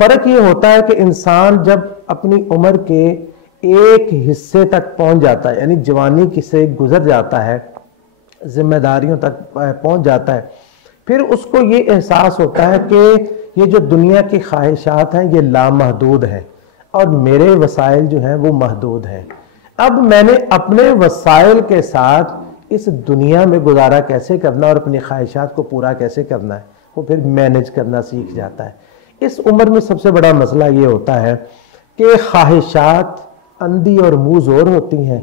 فرق یہ ہوتا ہے کہ انسان جب اپنی عمر کے ایک حصے تک پہنچ جاتا ہے، یعنی جوانی سے گزر جاتا ہے، ذمہ داریوں تک پہنچ جاتا ہے، پھر اس کو یہ احساس ہوتا ہے کہ یہ جو دنیا کی خواہشات ہیں یہ لامحدود ہیں اور میرے وسائل جو ہیں وہ محدود ہیں۔ اب میں نے اپنے وسائل کے ساتھ اس دنیا میں گزارا کیسے کرنا اور اپنی خواہشات کو پورا کیسے کرنا ہے، وہ پھر مینج کرنا سیکھ جاتا ہے۔ اس عمر میں سب سے بڑا مسئلہ یہ ہوتا ہے کہ خواہشات اندھی اور منہ زور ہوتی ہیں،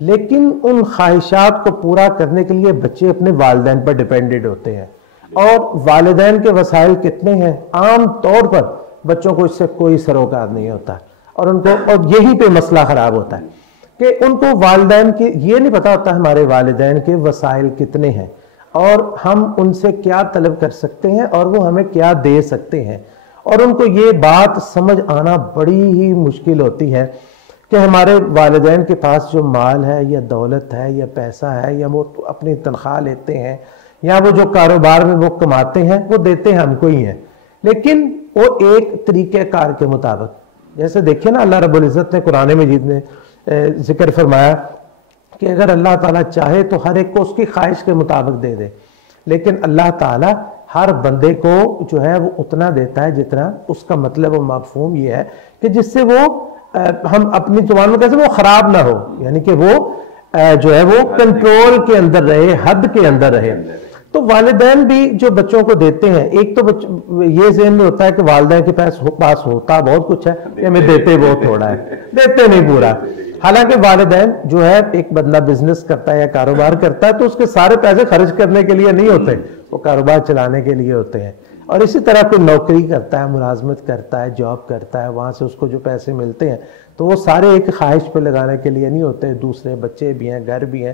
لیکن ان خواہشات کو پورا کرنے کے لیے بچے اپنے والدین پر ڈیپینڈڈ ہوتے ہیں، اور والدین کے وسائل کتنے ہیں؟ عام طور پر بچوں کو اس سے کوئی سروکار نہیں ہوتا، اور یہی پہ مسئلہ خراب ہوتا ہے کہ ان کو والدین کے یہ نہیں پتا ہوتا ہمارے والدین کے وسائل کتنے ہیں اور ہم ان سے کیا طلب کر سکتے ہیں اور وہ ہمیں کیا دے سکتے ہیں، اور ان کو یہ بات سمجھ آنا بڑی ہی مشکل ہوتی ہے کہ ہمارے والدین کے پاس جو مال ہے یا دولت ہے یا پیسہ ہے یا وہ اپنی تنخواہ لیتے ہیں یا وہ جو کاروبار میں وہ کماتے ہیں وہ دیتے ہیں ہم کو ہی ہیں، لیکن وہ ایک طریقہ کار کے مطابق، جیسے دیکھیں نا اللہ رب العزت نے قرآن مجید میں ذکر فرمایا کہ اگر اللہ تعالیٰ چاہے تو ہر ایک کو اس کی خواہش کے مطابق دے دے، لیکن اللہ تعالیٰ ہر بندے کو جو ہے وہ اتنا دیتا ہے جتنا اس کا مطلب و مفہوم یہ ہے کہ جس سے وہ ہم اپنی زبان میں کہتے ہیں وہ خراب نہ ہو، یعنی کہ وہ جو ہے وہ کنٹرول کے اندر رہے، حد کے اندر رہے۔ تو والدین بھی جو بچوں کو دیتے ہیں، ایک تو یہ ذہن میں ہوتا ہے کہ والدین کے پاس ہوتا بہت کچھ ہے کہ ہمیں دیتے بہت تھوڑا ہے، دیتے نہیں پورا۔ حالانکہ والدین جو ہے ایک بندہ بزنس کرتا ہے یا کاروبار کرتا ہے تو اس کے سارے پیسے خرچ کرنے کے لیے نہیں ہوتے، وہ کاروبار چلانے کے لیے ہوتے ہیں۔ اور اسی طرح کوئی نوکری کرتا ہے، ملازمت کرتا ہے، جاب کرتا ہے، وہاں سے اس کو جو پیسے ملتے ہیں تو وہ سارے ایک خواہش پہ لگانے کے لیے نہیں ہوتے، دوسرے بچے بھی ہیں، گھر بھی ہیں،